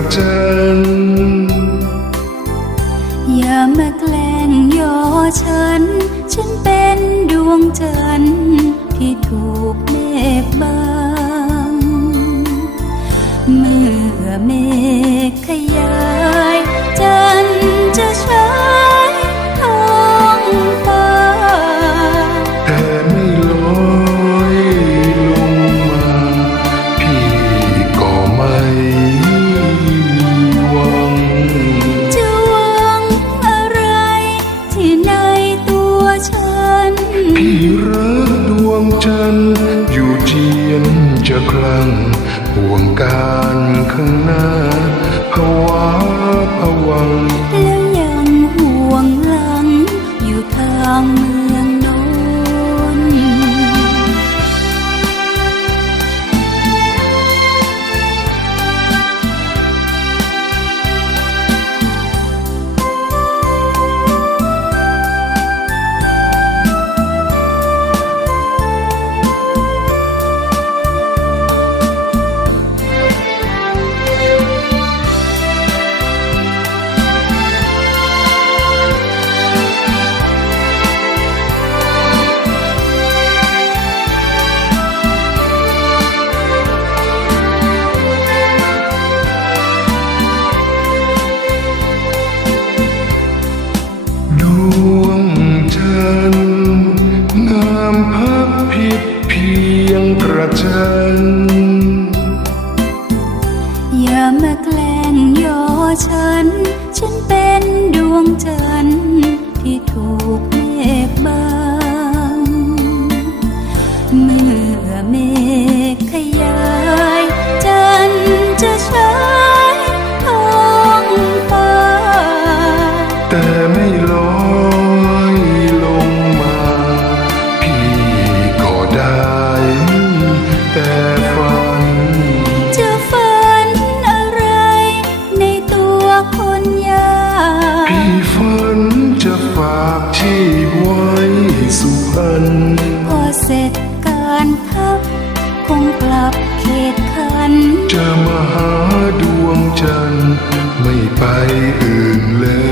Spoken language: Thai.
กับฉัน อย่ามาแกล้งย่อฉัน ฉันเป็นดวงจันทร์ที่ถูกเมฆบัง ห่วงการข้างหน้า ยงกระชันอย่ามาแกล้งย่อฉันานทับคงกลับเขตคัน จะมาหาดวงจันทร์ไม่ไปอื่นเลย